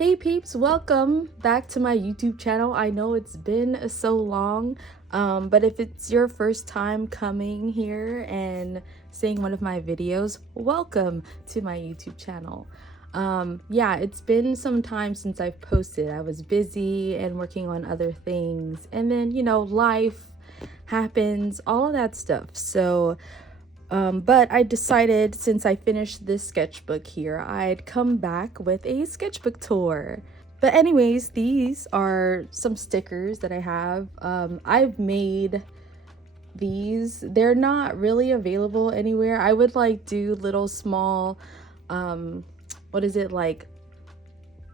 Hey peeps, welcome back to my YouTube channel. I know it's been so long, but if it's your first time coming here and seeing one of my videos, welcome to my YouTube channel. Yeah, it's been some time since I've posted. I was busy and working on other things, and then life happens, all of that stuff. So but I decided, since I finished this sketchbook here, I'd come back with a sketchbook tour. But anyways, these are some stickers that I have. I've made these. They're not really available anywhere. I would do little small, like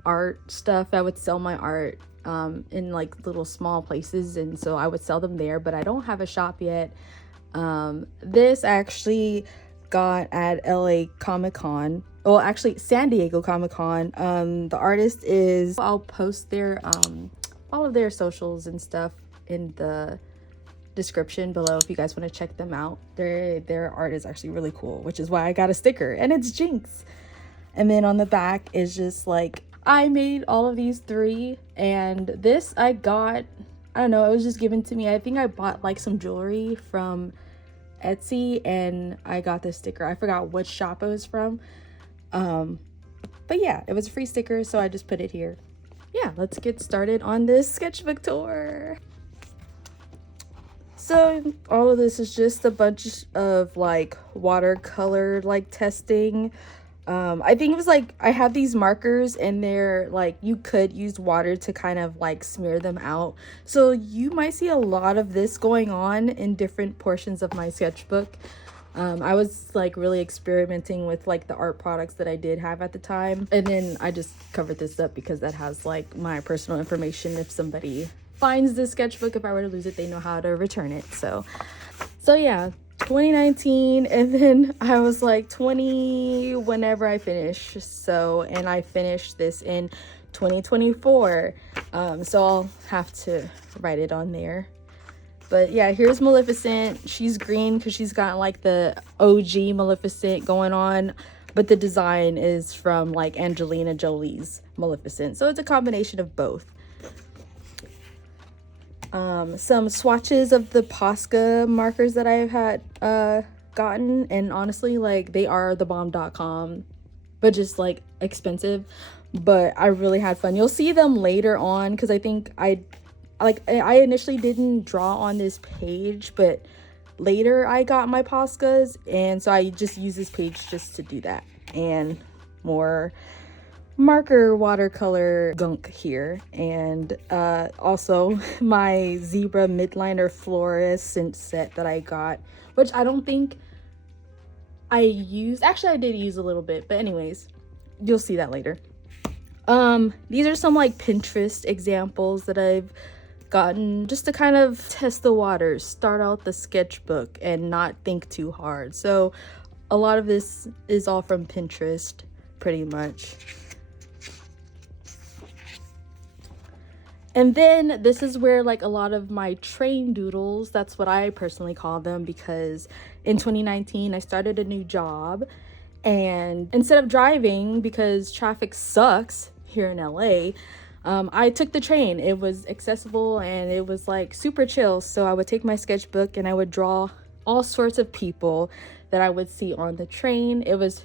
art stuff. I would sell my art in little small places, and so I would sell them there, but I don't have a shop yet. This I actually got at LA Comic-Con. Well, actually San Diego Comic-Con. The artist is, I'll post their all of their socials and stuff in the description below if you guys want to check them out. Their art is actually really cool, which is why I got a sticker, and it's Jinx. And then on the back is just I made all of these three, and this I got, I don't know, it was just given to me. I think I bought some jewelry from Etsy and I got this sticker. I forgot which shop it was from. But yeah, it was a free sticker, so I just put it here. Yeah, let's get started on this sketchbook tour. So all of this is just a bunch of watercolor testing. I think it was I have these markers, and they're you could use water to kind of smear them out. So you might see a lot of this going on in different portions of my sketchbook. I was really experimenting with the art products that I did have at the time, and then I just covered this up because that has my personal information. If somebody finds this sketchbook, if I were to lose it, they know how to return it. So yeah, 2019, and then I was 20 whenever I finished. And I finished this in 2024. So I'll have to write it on there. But yeah, here's Maleficent. She's green because she's got the OG Maleficent going on, but the design is from Angelina Jolie's Maleficent, so it's a combination of both. Some swatches of the Posca markers that I've had gotten, and honestly they are the bomb.com, but just expensive. But I really had fun. You'll see them later on, because I think I initially didn't draw on this page, but later I got my Poscas, and so I just use this page just to do that. And more marker watercolor gunk here, and also my zebra midliner fluorescent set that I got, which I don't think I used. Actually, I did use a little bit, but anyways, you'll see that later. These are some Pinterest examples that I've gotten just to kind of test the waters, start out the sketchbook and not think too hard. So a lot of this is all from Pinterest, pretty much. And then this is where a lot of my train doodles, that's what I personally call them, because in 2019 I started a new job, and instead of driving, because traffic sucks here in LA, I took the train. It was accessible and it was super chill. So I would take my sketchbook and I would draw all sorts of people that I would see on the train. It was,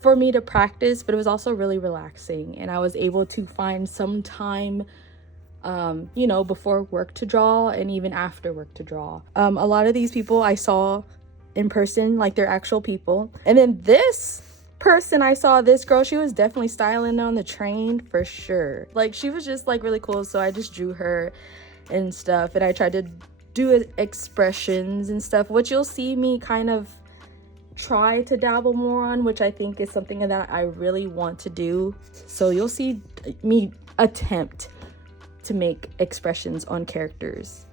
for me to practice, but it was also really relaxing, and I was able to find some time before work to draw, and even after work to draw. A lot of these people I saw in person, they're actual people. And then this person I saw, this girl, she was definitely styling on the train for sure. She was just really cool, so I just drew her and stuff, and I tried to do expressions and stuff, which you'll see me kind of try to dabble more on, which I think is something that I really want to do. So you'll see me attempt to make expressions on characters.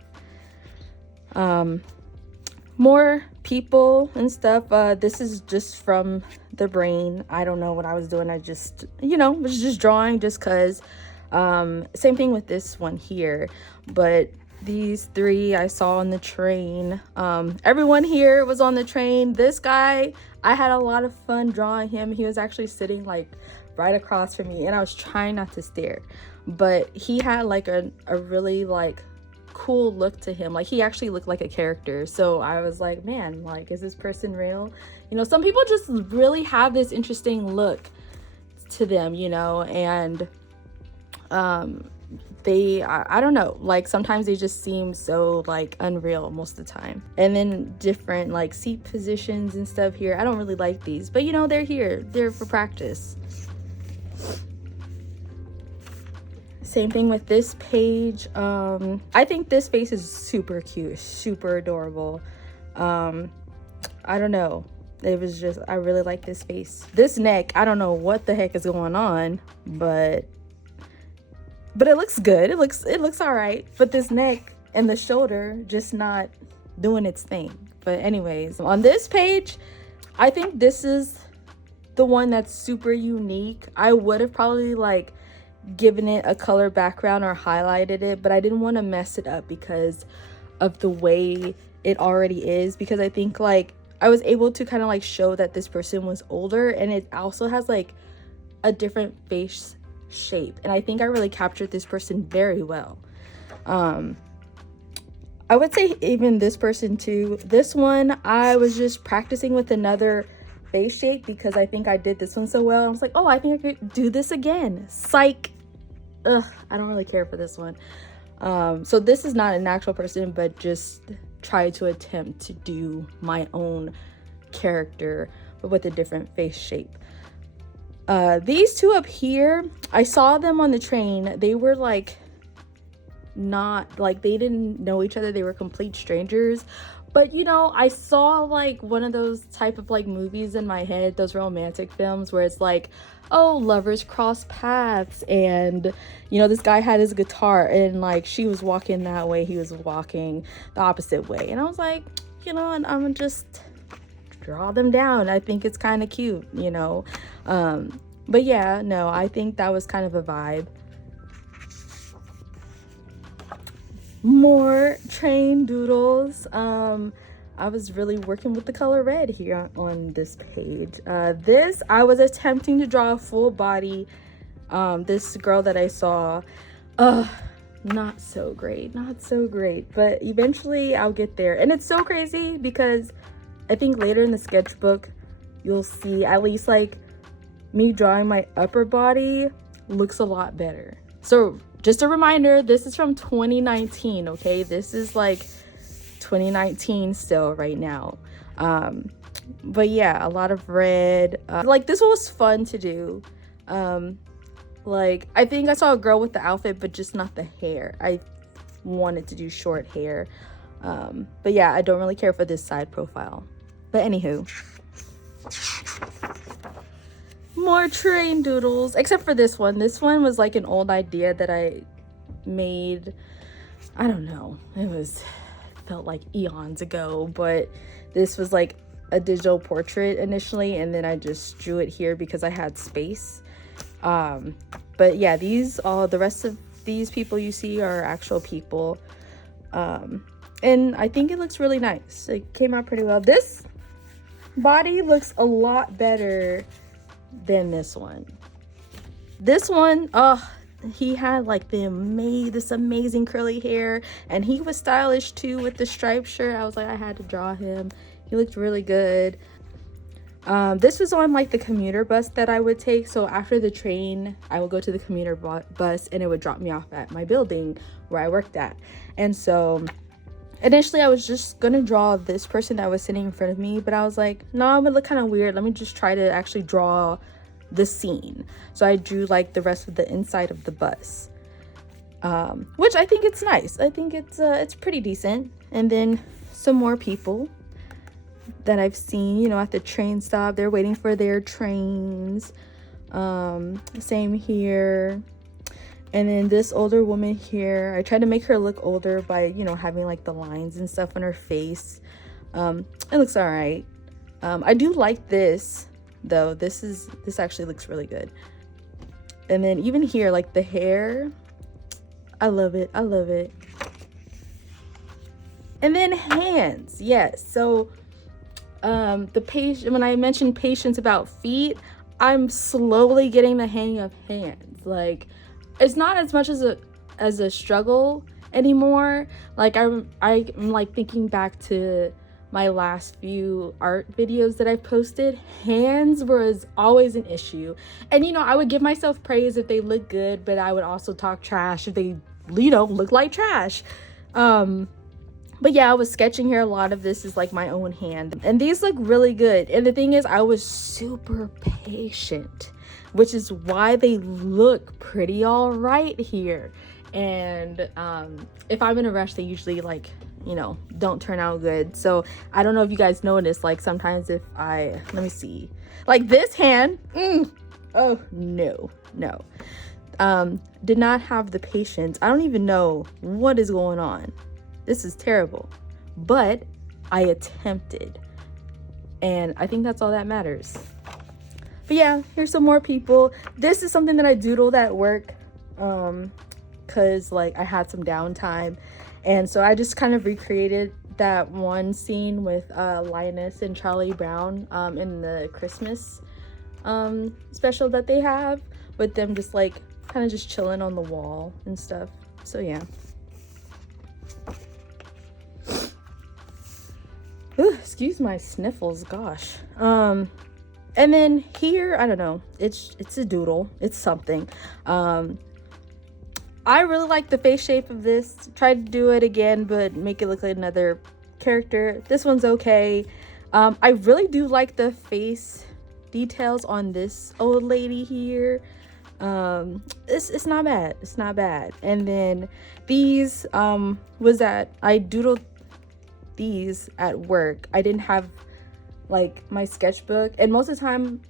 More people and stuff. This is just from the brain. I don't know what I was doing. I just was just drawing just cause. Same thing with this one here, but these three I saw on the train. Everyone here was on the train. This guy, I had a lot of fun drawing him. He was actually sitting like right across from me, and I was trying not to stare, but he had like a really like cool look to him. Like he actually looked like a character. So I was like, man, like, is this person real? You know, some people just really have this interesting look to them, you know, and I don't know, like sometimes they just seem so like unreal most of the time. And then different like seat positions and stuff here, I don't really like these, but you know, they're for practice. Same thing with this page. I think this face is super cute, super adorable. I don't know, it was just, I really like this face. This neck, I don't know what the heck is going on, but it looks good. It looks all right. But this neck and the shoulder just not doing its thing. But anyways, on this page, I think this is the one that's super unique. I would have probably like given it a color background or highlighted it, but I didn't want to mess it up because of the way it already is, because I think like I was able to kind of like show that this person was older, and it also has like a different face shape, and I think I really captured this person very well. I would say even this person too. This one I was just practicing with another face shape because I think I did this one so well. I was like, oh, I think I could do this again. Psych. Ugh, I don't really care for this one. So this is not an actual person, but just try to attempt to do my own character but with a different face shape. These two up here, I saw them on the train. They were like not like, they didn't know each other, they were complete strangers. But you know, I saw like one of those type of like movies in my head, those romantic films where it's like, oh, lovers cross paths, and you know, this guy had his guitar and like she was walking that way, he was walking the opposite way, and I was like, you know, and I'm gonna just draw them down. I think it's kind of cute, you know. But yeah, no, I think that was kind of a vibe. More train doodles. I was really working with the color red here on this page. This, I was attempting to draw a full body. This girl that I saw, not so great, but eventually I'll get there. And it's so crazy because I think later in the sketchbook you'll see at least like me drawing my upper body looks a lot better. So just a reminder, this is from 2019, okay? This is like 2019 still right now. But yeah, a lot of red. Like this one was fun to do. Like I think I saw a girl with the outfit, but just not the hair. I wanted to do short hair. But yeah, I don't really care for this side profile. But anywho, more train doodles, except for this one. This one was like an old idea that I made. I don't know, felt like eons ago, but this was like a digital portrait initially, and then I just drew it here because I had space. But yeah, the rest of these people you see are actual people, and I think it looks really nice. It came out pretty well. This body looks a lot better than this one. This one, he had like this amazing curly hair, and he was stylish too with the striped shirt. I was like, I had to draw him. He looked really good. This was on like the commuter bus that I would take. So after the train, I would go to the commuter bus and it would drop me off at my building where I worked at. And so initially I was just gonna draw this person that was sitting in front of me, but I was like, no, I'm gonna look kind of weird. Let me just try to actually draw the scene. So I drew like the rest of the inside of the bus, which I think it's nice. I think it's pretty decent. And then some more people that I've seen, you know, at the train stop, they're waiting for their trains. Same here. And then this older woman here, I tried to make her look older by, you know, having like the lines and stuff on her face. It looks all right. I do like this though. This actually looks really good. And then even here, like the hair, I love it. And then hands, yes. So when I mentioned patience about feet, I'm slowly getting the hang of hands. Like, it's not as much as a struggle anymore. Like, I'm like thinking back to my last few art videos that I've posted. Hands was always an issue, and I would give myself praise if they look good, but I would also talk trash if they look like trash. But yeah, I was sketching here. A lot of this is like my own hand, and these look really good. And the thing is, I was super patient, which is why they look pretty all right here. And if I'm in a rush, they usually don't turn out good. So I don't know if you guys notice, like sometimes if let me see, like this hand, oh no, did not have the patience. I don't even know what is going on. This is terrible, but I attempted, and I think that's all that matters. But yeah, here's some more people. This is something that I doodled at work, because like I had some downtime, and so I just kind of recreated that one scene with Linus and Charlie Brown in the Christmas special that they have, with them just like kind of just chilling on the wall and stuff. So yeah. Ooh, excuse my sniffles, gosh. And then here, I don't know, it's a doodle, it's something. I really like the face shape of this. Tried to do it again, but make it look like another character. This one's okay. I really do like the face details on this old lady here. It's not bad. It's not bad. And then these was that I doodled these at work. I didn't have like my sketchbook, and most of the time,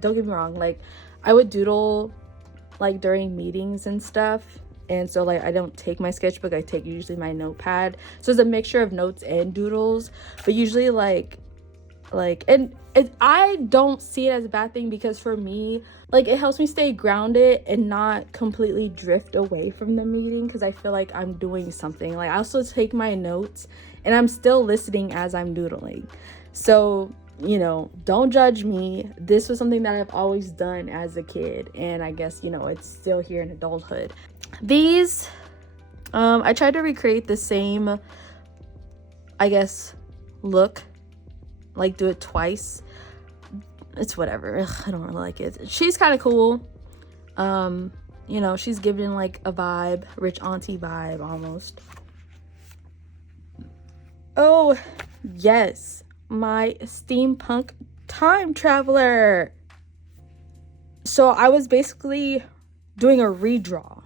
don't get me wrong, like I would doodle like during meetings and stuff, and so like I don't take my sketchbook, I take usually my notepad. So it's a mixture of notes and doodles, but usually and I don't see it as a bad thing, because for me, like, it helps me stay grounded and not completely drift away from the meeting, because I feel like I'm doing something. Like, I also take my notes and I'm still listening as I'm doodling. So, don't judge me. This was something that I've always done as a kid, and I guess, it's still here in adulthood. These, I tried to recreate the same, I guess, look, like do it twice. It's whatever. Ugh, I don't really like it. She's kind of cool. She's giving like a vibe, rich auntie vibe almost. Oh yes, my steampunk time traveler. So I was basically doing a redraw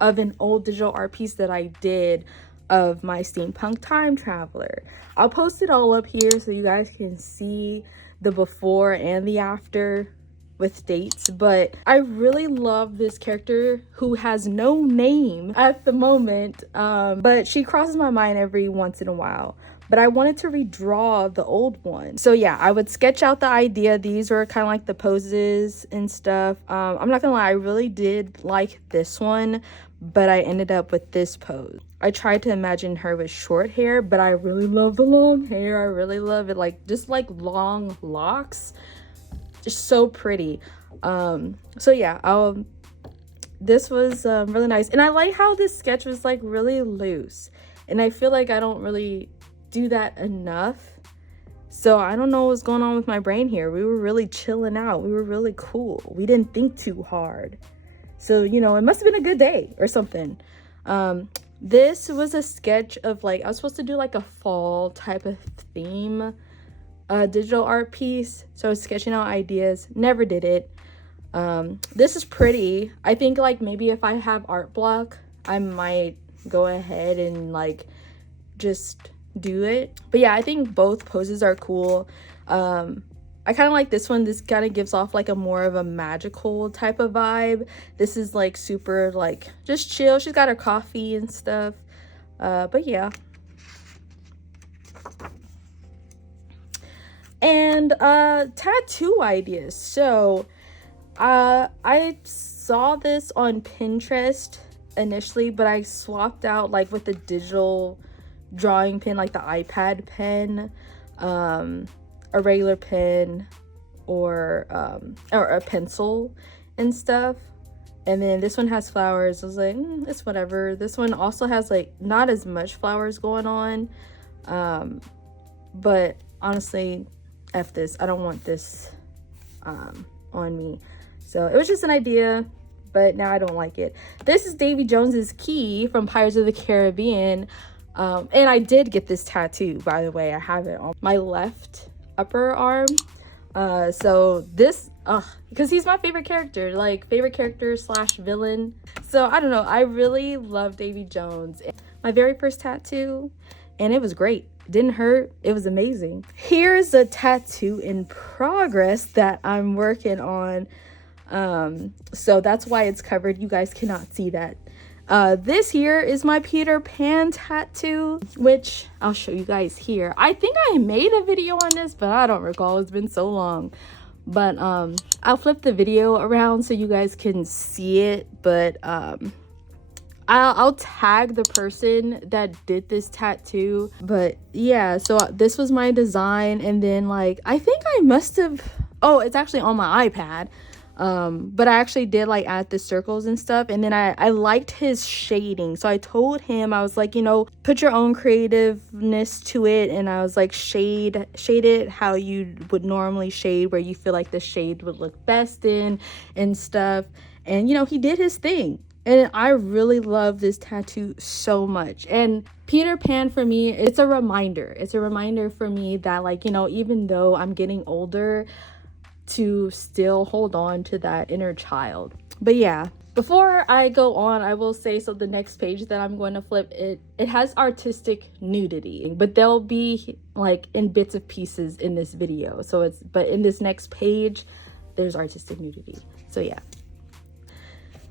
of an old digital art piece that I did of my steampunk time traveler. I'll post it all up here so you guys can see the before and the after with dates. But I really love this character who has no name at the moment, but she crosses my mind every once in a while. But I wanted to redraw the old one. So yeah, I would sketch out the idea. These were kind of like the poses and stuff. I'm not gonna lie, I really did like this one, but I ended up with this pose. I tried to imagine her with short hair, but I really love the long hair. I really love it, like just like long locks. Just so pretty. So yeah, this was really nice, and I like how this sketch was like really loose, and I feel like I don't really do that enough. So I don't know what's going on with my brain here. We were really chilling out. We were really cool. We didn't think too hard. So, it must have been a good day or something. This was a sketch of like, I was supposed to do like a fall type of theme, digital art piece. So I was sketching out ideas, never did it. This is pretty. I think like maybe if I have art block, I might go ahead and like just do it. But yeah, I think both poses are cool. I kind of like this one. This kind of gives off like a more of a magical type of vibe. This is like super like just chill. She's got her coffee and stuff. But yeah. And tattoo ideas. So I saw this on Pinterest initially, but I swapped out like with the digital drawing pen, like the iPad pen. a regular pen or a pencil and stuff. And then this one has flowers. I was like, it's whatever. This one also has like not as much flowers going on, but honestly, F this. I don't want this on me. So it was just an idea, but now I don't like it. This is Davy Jones's key from Pirates of the Caribbean. And I did get this tattoo, by the way. I have it on my left upper arm. So this, because he's my favorite character, like favorite character / villain. So I don't know, I really love Davy Jones. My very first tattoo, and it was great. It didn't hurt, it was amazing. Here's a tattoo in progress that I'm working on. So that's why it's covered. You guys cannot see that. This here is my Peter Pan tattoo, which I'll show you guys here. I think I made a video on this, but I don't recall. It's been so long. But I'll flip the video around so you guys can see it. But I'll tag the person that did this tattoo. But yeah, so this was my design. And then like, I think I must have, oh, it's actually on my iPad. But I actually did like add the circles and stuff, and then I liked his shading, so I told him, I was like, you know, put your own creativeness to it, and I was like, shade it how you would normally shade, where you feel like the shade would look best in and stuff. And you know, he did his thing, and I really love this tattoo so much. And Peter Pan for me, it's a reminder for me that, like, you know, even though I'm getting older, to still hold on to that inner child. But yeah, before I go on, I will say, so the next page that I'm going to flip, it has artistic nudity, but they'll be like in bits of pieces in this video. So but in this next page, there's artistic nudity. So yeah.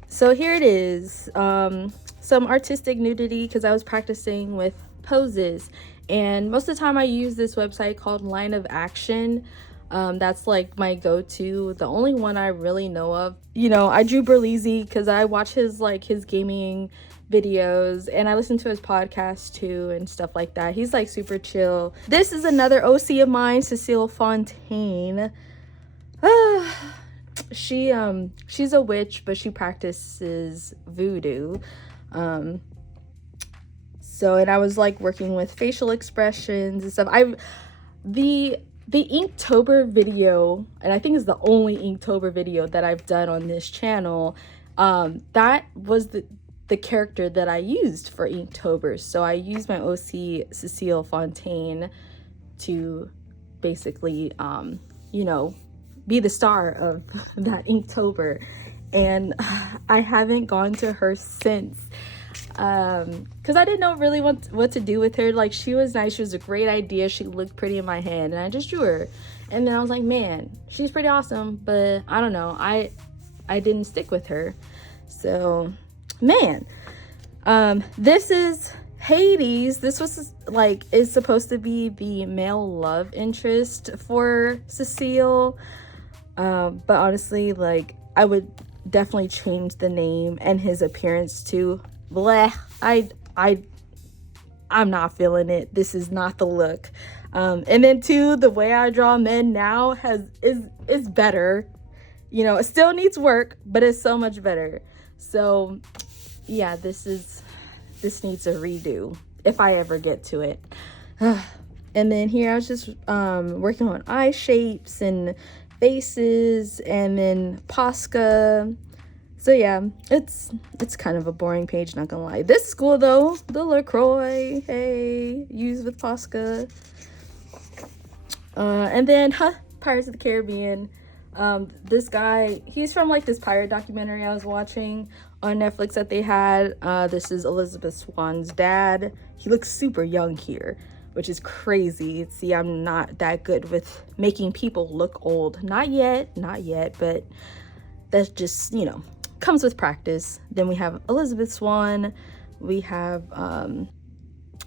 So here it is, some artistic nudity, because I was practicing with poses, and most of the time I use this website called Line of Action. That's like my go-to, the only one I really know of. You know, I drew Berleezy because I watch his gaming videos, and I listen to his podcast too and stuff like that. He's like super chill. This is another OC of mine, Cecile Fontaine. She's a witch, but she practices voodoo. So, and I was like working with facial expressions and stuff. The Inktober video, and I think it's the only Inktober video that I've done on this channel, that was the character that I used for Inktober. So I used my OC Cecile Fontaine to basically, you know, be the star of that Inktober. And I haven't gone to her since. Because I didn't know really what to do with her. Like, she was nice, she was a great idea, she looked pretty in my hand, and I just drew her. And then I was like, man, she's pretty awesome, but I don't know, I didn't stick with her. So man, this is Hades. This was like, is supposed to be the male love interest for Cecile, but honestly, like, I would definitely change the name and his appearance to bleh. I'm not feeling it. This is not the look. And then too, the way I draw men now is better. You know, it still needs work, but it's so much better. So yeah, this needs a redo if I ever get to it. And then here I was just working on eye shapes and faces, and then Posca. So yeah, it's kind of a boring page, not gonna lie. This is cool though, the LaCroix, hey, used with Posca. And then Pirates of the Caribbean. This guy, he's from like this pirate documentary I was watching on Netflix that they had. This is Elizabeth Swann's dad. He looks super young here, which is crazy. See, I'm not that good with making people look old. Not yet, but that's just, you know, comes with practice. Then we have Elizabeth Swann, we have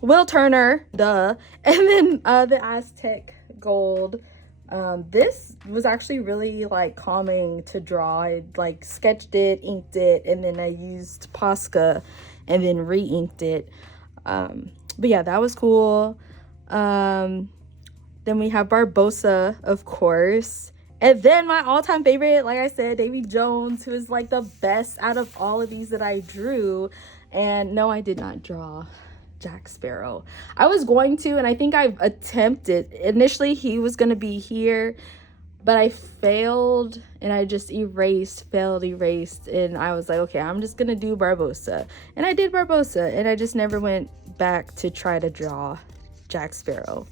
Will Turner, duh, and then the Aztec gold. This was actually really like calming to draw. I like sketched it, inked it, and then I used Posca and then re-inked it. But yeah, that was cool. Then Then we have Barbosa, of course. And then my all-time favorite, like I said, Davy Jones, who is like the best out of all of these that I drew. And no, I did not draw Jack Sparrow. I was going to, and I think I've attempted. Initially, he was going to be here, but I failed, and I just failed, erased. And I was like, okay, I'm just going to do Barbosa. And I did Barbosa, and I just never went back to try to draw Jack Sparrow.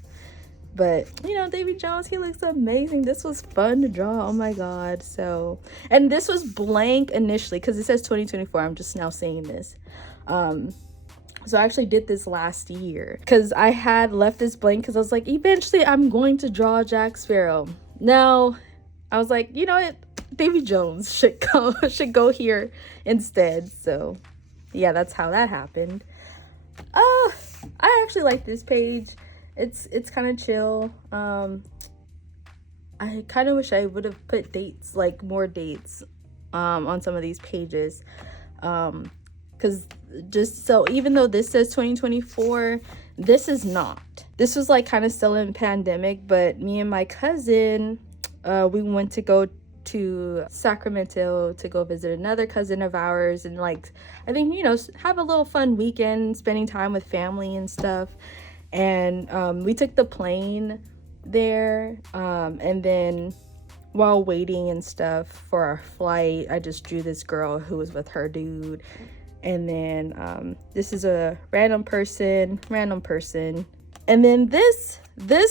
But, you know, Davy Jones, he looks amazing. This was fun to draw. Oh, my God. So, and this was blank initially because it says 2024. I'm just now seeing this. So I actually did this last year because I had left this blank because I was like, eventually I'm going to draw Jack Sparrow. Now, I was like, you know what? Davy Jones should go here instead. So, yeah, that's how that happened. I actually like this page. It's kind of chill. I kind of wish I would have put dates, like more dates, on some of these pages. Because just so, even though this says 2024, this is not. This was like kind of still in pandemic, but me and my cousin, we went to go to Sacramento to go visit another cousin of ours, and like, I think, you know, have a little fun weekend, spending time with family and stuff. And we took the plane there, and then while waiting and stuff for our flight, I just drew this girl who was with her dude. And then this is a random person. And then this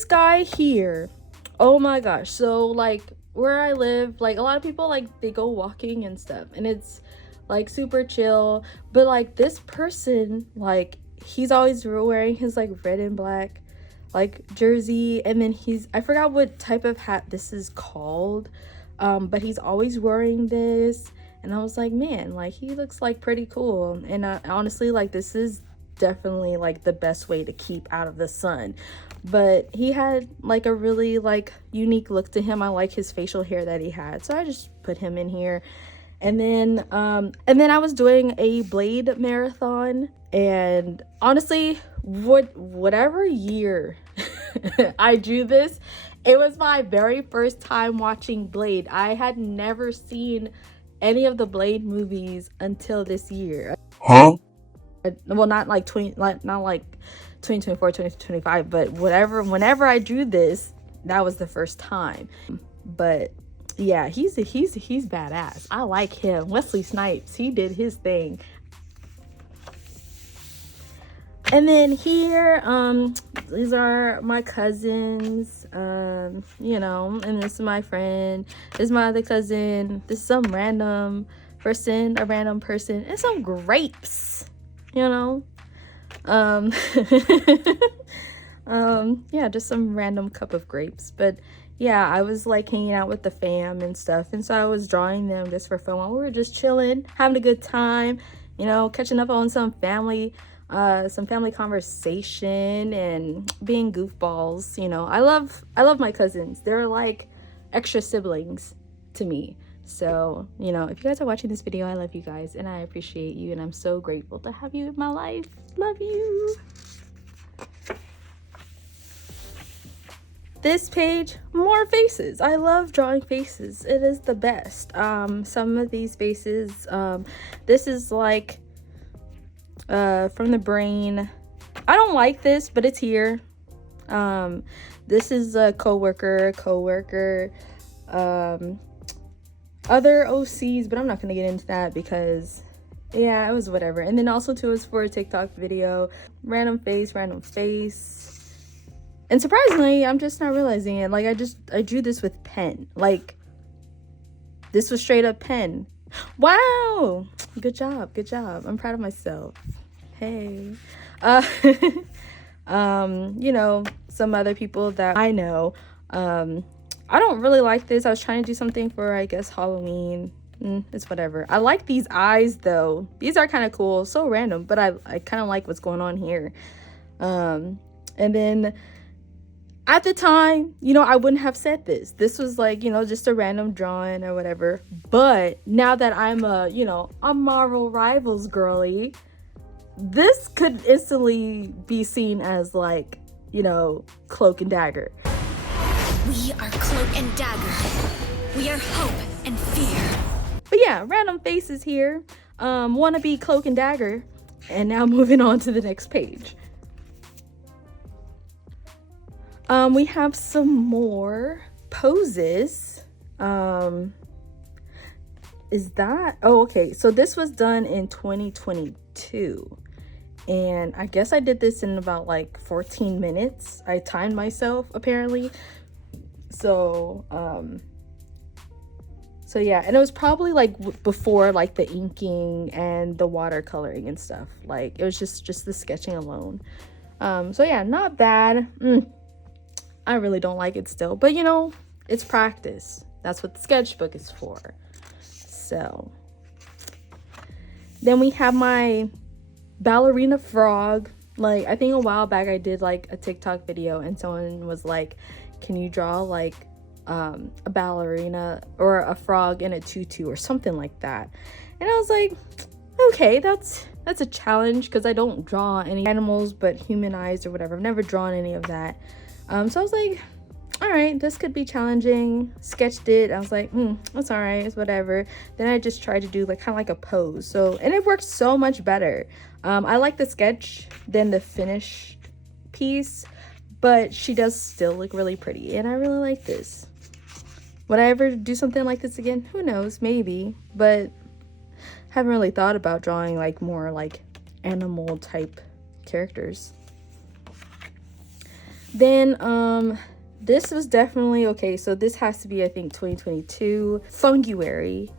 guy here, oh my gosh. So like where I live, like a lot of people, like they go walking and stuff, and it's like super chill. But like this person, like he's always wearing his like red and black like jersey, and then I forgot what type of hat this is called, but he's always wearing this. And I was like, man, like he looks like pretty cool. And honestly, like this is definitely like the best way to keep out of the sun. But he had like a really like unique look to him. I like his facial hair that he had, so I just put him in here. And then I was doing a Blade marathon, and honestly, whatever year I drew this, it was my very first time watching Blade. I had never seen any of the Blade movies until this year. Huh? Well, not like 2024, 2025, but whenever I drew this, that was the first time. But yeah, he's badass. I like him. Wesley Snipes, he did his thing. And then here, these are my cousins, you know, and this is my friend, this is my other cousin, this is some random person, and some grapes, you know, yeah, just some random cup of grapes. But yeah, I was like hanging out with the fam and stuff, and so I was drawing them just for fun while we were just chilling, having a good time, you know, catching up on some family conversation and being goofballs. You know, I love my cousins. They're like extra siblings to me. So, you know, if you guys are watching this video, I love you guys and I appreciate you, and I'm so grateful to have you in my life. Love you. This page, more faces. I love drawing faces. It is the best. Some of these faces, this is like from the brain. I don't like this, but it's here. This is a coworker, other OCs, but I'm not gonna get into that because yeah, it was whatever. And then also too, it's for a TikTok video. Random face. And surprisingly, I'm just not realizing it. Like I drew this with pen. Like this was straight up pen. Wow, good job. I'm proud of myself. Hey. You know, some other people that I know, I don't really like this. I was trying to do something for, I guess, Halloween. It's whatever. I like these eyes though. These are kind of cool. So random, but I kind of like what's going on here. And then at the time, you know, I wouldn't have said this. This was like, you know, just a random drawing or whatever. But now that I'm a, you know, a Marvel Rivals girly, this could instantly be seen as like, you know, Cloak and Dagger. We are Cloak and Dagger. We are hope and fear. But yeah, random faces here. Wanna be Cloak and Dagger. And now moving on to the next page. We have some more poses. Is that, oh, okay, so this was done in 2022, and I guess I did this in about like 14 minutes. I timed myself apparently. So yeah, and it was probably like before like the inking and the watercoloring and stuff. Like it was just the sketching alone. So yeah, not bad. I really don't like it still, but you know, it's practice. That's what the sketchbook is for. So then we have my ballerina frog. Like I think a while back I did like a TikTok video and someone was like, can you draw like a ballerina or a frog in a tutu or something like that? And I was like, okay, that's a challenge, because I don't draw any animals but humanized or whatever. I've never drawn any of that. So I was like, all right, this could be challenging. Sketched it. I was like, that's all right, it's whatever. Then I just tried to do like kind of like a pose. So, and it worked so much better. I like the sketch than the finished piece, but she does still look really pretty, and I really like this. Would I ever do something like this again? Who knows, maybe, but haven't really thought about drawing like more like animal type characters. Then this was definitely okay, so this has to be, I think, 2022 Funguary,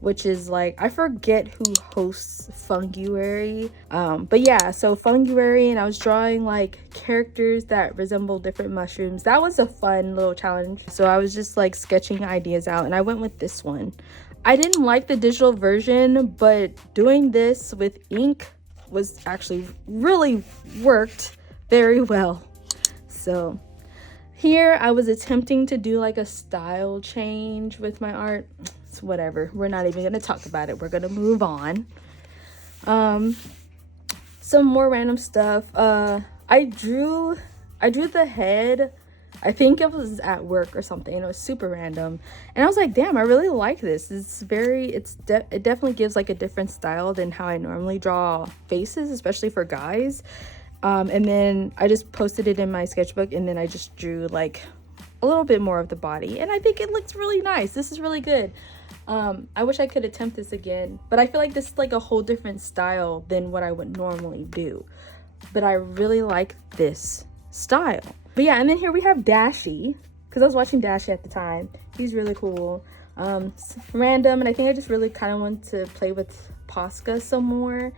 which is like, I forget who hosts Funguary, but yeah, so Funguary, and I was drawing like characters that resemble different mushrooms. That was a fun little challenge. So I was just like sketching ideas out, and I went with this one. I didn't like the digital version, but doing this with ink was actually really worked very well. So here I was attempting to do like a style change with my art. It's whatever, we're not even gonna talk about it, we're gonna move on. Some more random stuff. I drew the head. I think it was at work or something. It was super random, and I was like, damn, I really like this. It definitely gives like a different style than how I normally draw faces, especially for guys. And then I just posted it in my sketchbook, and then I just drew like a little bit more of the body, and I think it looks really nice. This is really good. I wish I could attempt this again, but I feel like this is like a whole different style than what I would normally do, but I really like this style. But yeah, and then here we have Dashi, because I was watching Dashi at the time. He's really cool. Random, and I think I just really kind of want to play with Posca some more.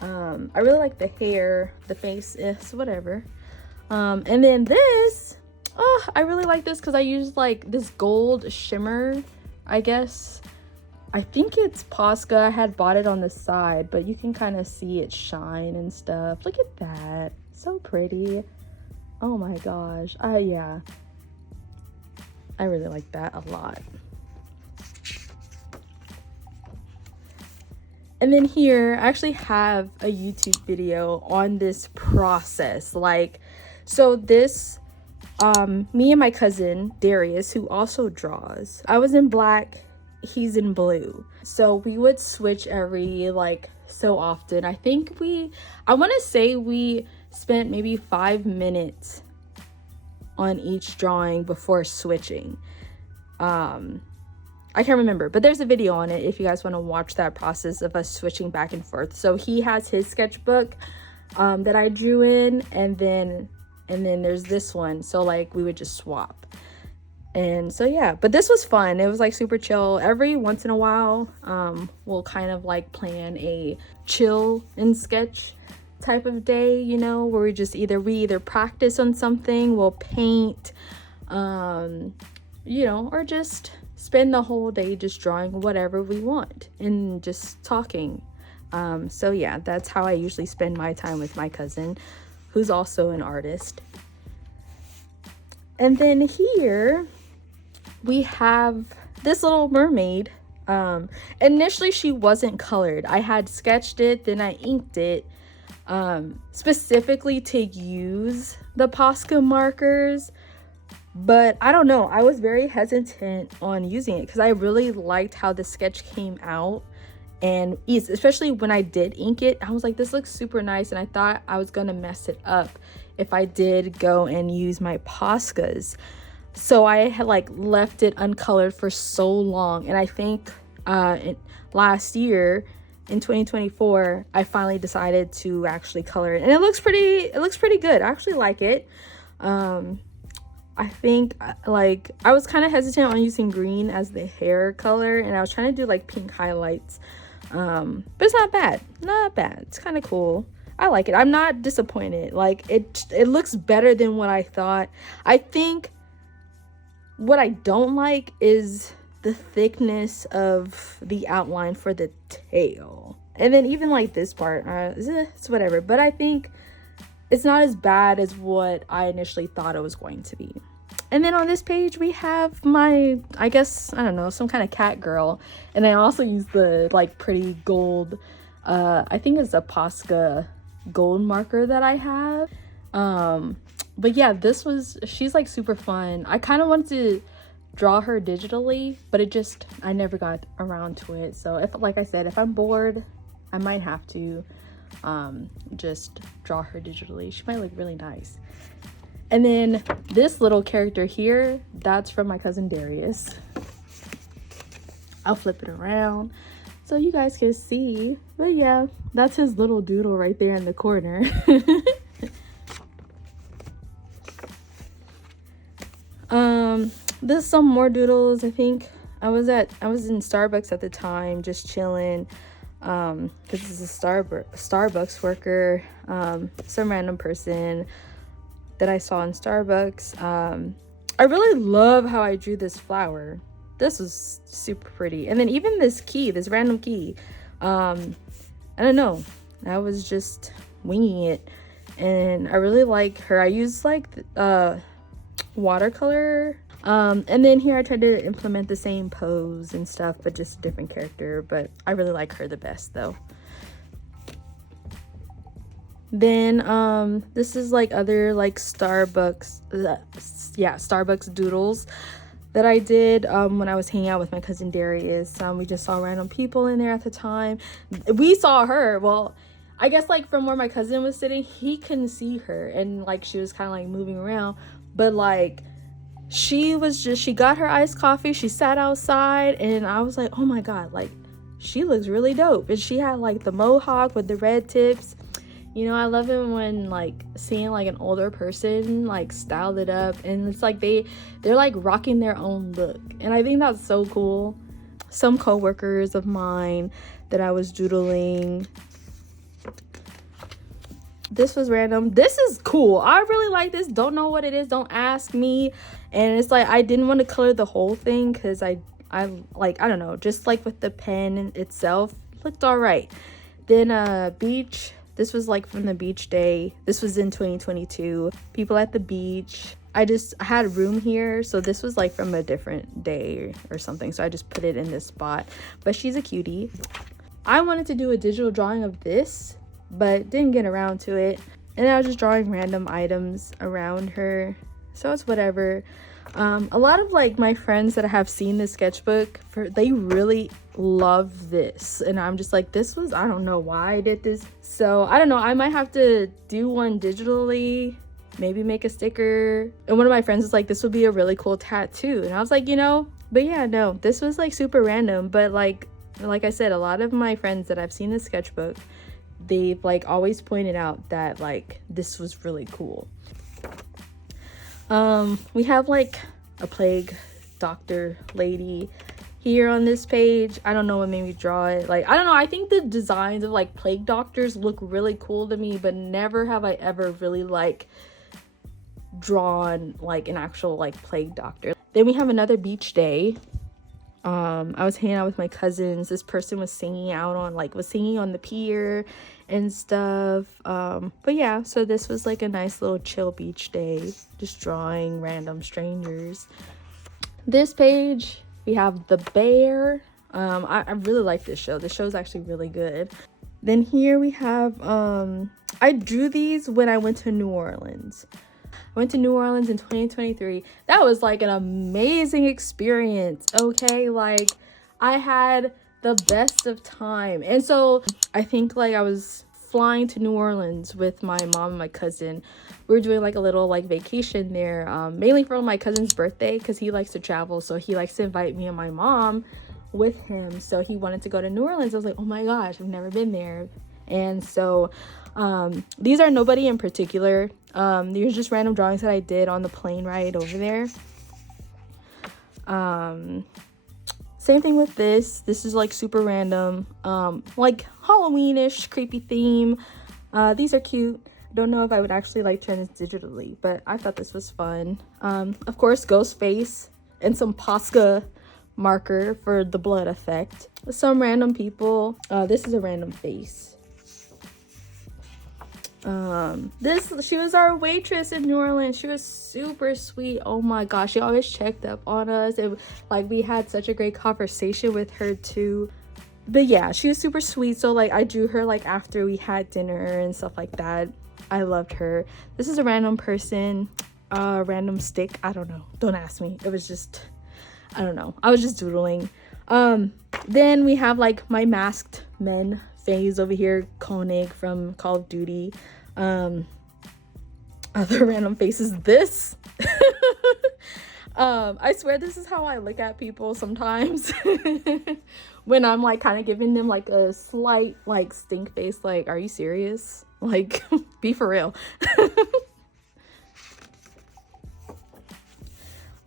I really like the hair, the face, so whatever. And then this, I really like this because I used like this gold shimmer, I guess. I think it's Posca. I had bought it on the side, but you can kind of see it shine and stuff. Look at that, so pretty. Oh my gosh. Yeah, I really like that a lot. And then here I actually have a YouTube video on this process. Like, so this me and my cousin Darius, who also draws, I was in black, he's in blue, so we would switch every like so often. I think I want to say we spent maybe 5 minutes on each drawing before switching. I can't remember, but there's a video on it if you guys want to watch that process of us switching back and forth. So he has his sketchbook that I drew in, and then there's this one, so like we would just swap. And so yeah, but this was fun. It was like super chill. Every once in a while we'll kind of like plan a chill and sketch type of day, you know, where we either practice on something, we'll paint, you know, or just spend the whole day just drawing whatever we want and just talking. So yeah, that's how I usually spend my time with my cousin, who's also an artist. And then here we have this little mermaid. Initially she wasn't colored. I had sketched it, then I inked it specifically to use the Posca markers, but I don't know, I was very hesitant on using it because I really liked how the sketch came out. And especially when I did ink it, I was like, this looks super nice, and I thought I was gonna mess it up if I did go and use my Poscas. So I had like left it uncolored for so long, and I think last year in 2024 I finally decided to actually color it, and it looks pretty good. I actually like it. I think like I was kind of hesitant on using green as the hair color, and I was trying to do like pink highlights, but it's not bad, it's kind of cool. I like it. I'm not disappointed. Like it looks better than what I thought. I think what I don't like is the thickness of the outline for the tail, and then even like this part, it's whatever, but I think it's not as bad as what I initially thought it was going to be. And then on this page we have my, I guess, I don't know, some kind of cat girl, and I also use the like pretty gold, I think it's a Posca gold marker that I have. But yeah, she's like super fun. I kind of wanted to draw her digitally, but I never got around to it. So if, like I said, if I'm bored, I might have to just draw her digitally. She might look really nice. And then this little character here, that's from my cousin Darius. I'll flip it around so you guys can see. But yeah, that's his little doodle right there in the corner. There's some more doodles. I think I was in Starbucks at the time, just chilling. Because this is a Starbucks worker, some random person that I saw in Starbucks. I really love how I drew this flower. This was super pretty. And then even this random key, I don't know, I was just winging it, and I really like her. I used like watercolor, and then here I tried to implement the same pose and stuff, but just a different character. But I really like her the best though. Then this is like other like Starbucks doodles that I did when I was hanging out with my cousin Darius. We just saw random people in there at the time. We saw her, well, I guess like from where my cousin was sitting, he couldn't see her, and like she was kind of like moving around, but like she got her iced coffee, she sat outside, and I was like, oh my god, like she looks really dope. And she had like the mohawk with the red tips. You know, I love it when like seeing like an older person like styled it up, and it's like they're like rocking their own look, and I think that's so cool. Some co-workers of mine that I was doodling. This was random. This is cool. I really like this. Don't know what it is, don't ask me. And it's like I didn't want to color the whole thing because I like, I don't know, just like with the pen itself, looked all right. Then beach. This was like from the beach day. This was in 2022. People at the beach. I had room here, so this was like from a different day or something, so I just put it in this spot. But she's a cutie. I wanted to do a digital drawing of this, but didn't get around to it. And I was just drawing random items around her, so it's whatever. A lot of like my friends that have seen this sketchbook, they really love this, and I'm just like, I don't know why I did this. So I don't know, I might have to do one digitally, maybe make a sticker. And one of my friends was like, this would be a really cool tattoo, and I was like, you know, but yeah, no, this was like super random. But like I said, a lot of my friends that I've seen this sketchbook, they've like always pointed out that like this was really cool. We have like a plague doctor lady here on this page. I don't know what made me draw it. Like, I don't know, I think the designs of like plague doctors look really cool to me, but never have I ever really like drawn like an actual like plague doctor. Then we have another beach day. I was hanging out with my cousins. This person was singing on the pier and stuff. But yeah, so this was like a nice little chill beach day, just drawing random strangers. This page, we have the bear. I really like this show. This show is actually really good. Then here we have, I drew these when I went to New Orleans. I went to New Orleans in 2023. That was like an amazing experience, okay? Like, I had the best of time. And so I think like I was flying to New Orleans with my mom and my cousin. We were doing like a little like vacation there, mainly for my cousin's birthday, because he likes to travel. So he likes to invite me and my mom with him. So he wanted to go to New Orleans. I was like, oh my gosh, I've never been there. And so these are nobody in particular. These are just random drawings that I did on the plane ride over there. Same thing with this. This is like super random, like Halloweenish, creepy theme. These are cute. Don't know if I would actually like turn this digitally, but I thought this was fun. Of course, ghost face and some Posca marker for the blood effect. Some random people. This is a random face. She was our waitress in New Orleans. She was super sweet. Oh my gosh, she always checked up on us, and like we had such a great conversation with her too. But yeah, she was super sweet. So like I drew her like after we had dinner and stuff like that. I loved her. This is a random person, random stick. I don't know, don't ask me. It was just, I don't know, I was just doodling. Then we have like my masked men phase over here, Koenig from Call of Duty. Other random faces. This I swear this is how I look at people sometimes when I'm like kind of giving them like a slight like stink face, like, are you serious? Like, be for real.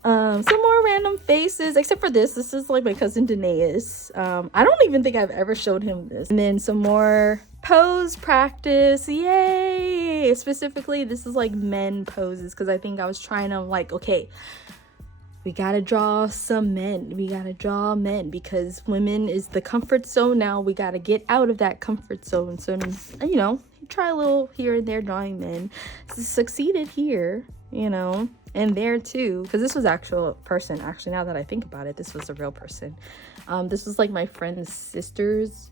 Some more random faces, except for this is like my cousin Danaeus. I don't even think I've ever showed him this. And then some more pose practice. Yay! Specifically, this is like men poses, because I think I was trying to like, okay, we gotta draw some men. We gotta draw men, because women is the comfort zone now. We gotta get out of that comfort zone. So, you know, try a little here and there drawing men. Succeeded here, you know, and there too, because this was actual person. Actually, now that I think about it, this was a real person. This was like my friend's sister's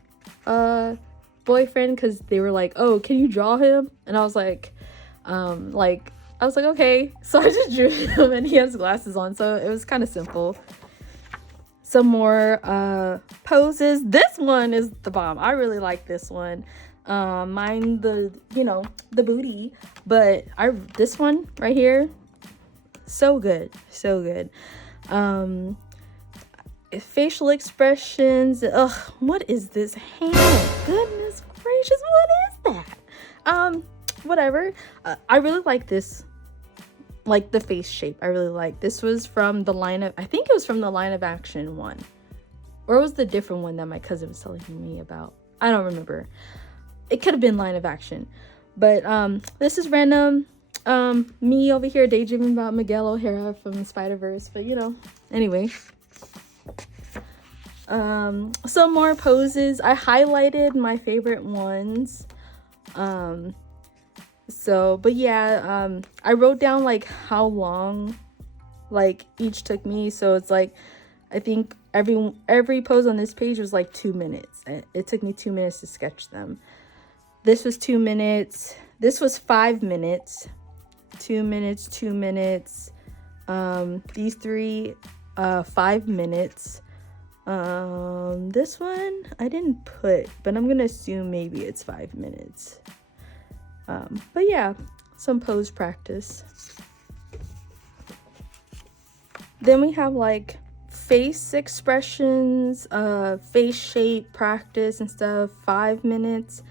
boyfriend, because they were like, oh, can you draw him? And I was like okay. So I just drew him, and he has glasses on, so it was kind of simple. Some more poses. This one is the bomb. I really like this one. Mine the, you know, the booty, but this one right here, so good, so good. Facial expressions. Ugh, what is this hand? Goodness gracious, what is that? Whatever. I really like this, like the face shape. I really like this. Was from the line of, I think it was from the line of action one, or it was the different one that my cousin was telling me about. I don't remember. It could have been line of action, but this is random. Me over here daydreaming about Miguel O'Hara from Spider-Verse, but you know, anyway. Some more poses. I highlighted my favorite ones. But yeah, I wrote down like how long like each took me. So it's like, I think every pose on this page was like 2 minutes. It took me 2 minutes to sketch them. This was 2 minutes. This was 5 minutes. 2 minutes, 2 minutes. These three, 5 minutes. This one I didn't put, but I'm gonna assume maybe it's 5 minutes. But yeah, some pose practice. Then we have like face expressions, face shape practice and stuff, 5 minutes.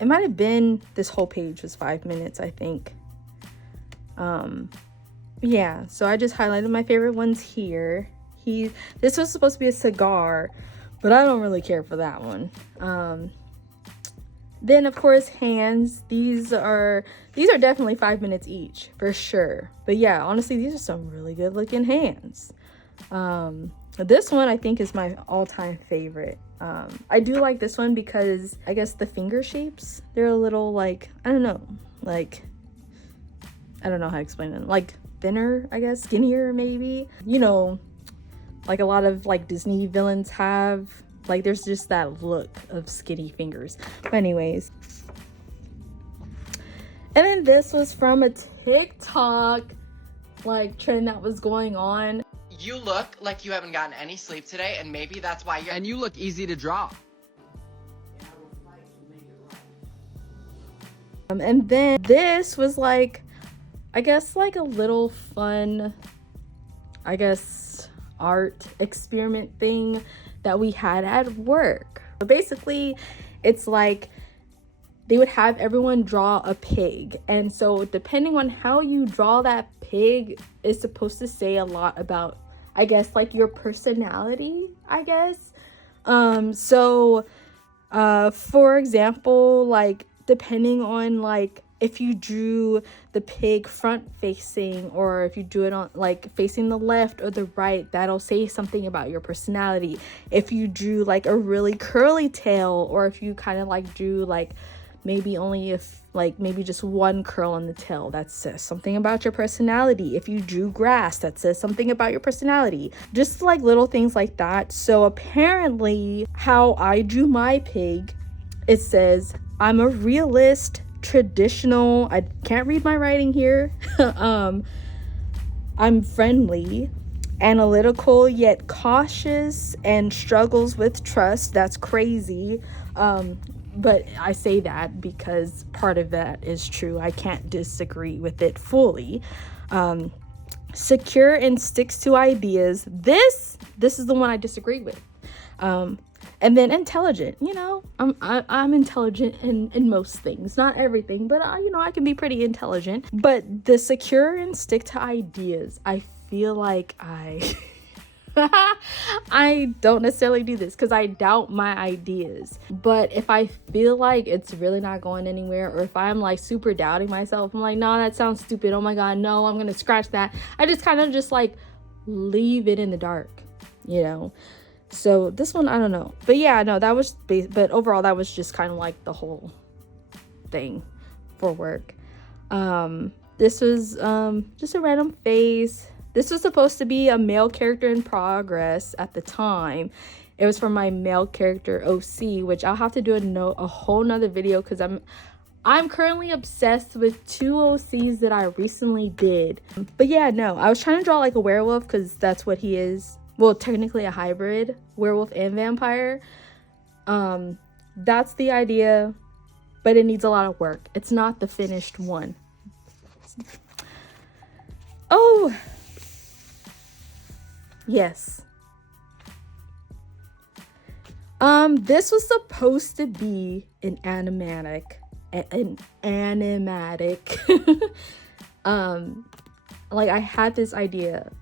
It might have been, this whole page was 5 minutes, I think. Yeah, so I just highlighted my favorite ones here. This was supposed to be a cigar, but I don't really care for that one. Then of course hands. These are definitely 5 minutes each for sure. But yeah, honestly, these are some really good looking hands. This one I think is my all-time favorite. I do like this one because I guess the finger shapes, they're a little like, I don't know, like, I don't know how to explain it, like thinner, I guess, skinnier maybe, you know, like a lot of like Disney villains have. Like there's just that look of skinny fingers. But anyways, And then this was from a TikTok like trend that was going on. You look like you haven't gotten any sleep today, and maybe that's why and you look easy to draw. And then this was like, I guess like a little fun, I guess, art experiment thing that we had at work. But basically, it's like they would have everyone draw a pig. And so depending on how you draw that pig is supposed to say a lot about, I guess, like your personality, I guess. For example, like depending on like if you drew the pig front facing, or if you drew it on like facing the left or the right, that'll say something about your personality. If you drew like a really curly tail, or if you kind of like drew like maybe only if like maybe just one curl on the tail, that says something about your personality. If you drew grass, that says something about your personality. Just like little things like that. So apparently how I drew my pig, it says I'm a realist, traditional, I can't read my writing here. I'm friendly, analytical yet cautious, and struggles with trust. That's crazy. But I say that because part of that is true. I can't disagree with it fully. Secure and sticks to ideas. This is the one I disagree with. And then intelligent, you know, I'm intelligent in most things, not everything, but you know, I can be pretty intelligent. But the secure and stick to ideas, I feel like I don't necessarily do this because I doubt my ideas. But if I feel like it's really not going anywhere, or if I'm like super doubting myself, I'm like, no, that sounds stupid, oh my god, no, I'm gonna scratch that. I just kind of just like leave it in the dark, you know. So this one, I don't know. But yeah, no, that was but overall that was just kind of like the whole thing for work. This was just a random face. This was supposed to be a male character in progress at the time. It was from my male character OC, which I'll have to do a whole nother video because I'm currently obsessed with 2 OCs that I recently did. But yeah, no, I was trying to draw like a werewolf because that's what he is. Well, technically a hybrid, werewolf and vampire. That's the idea, but it needs a lot of work. It's not the finished one. Oh, yes. This was supposed to be an animatic. Like I had this idea.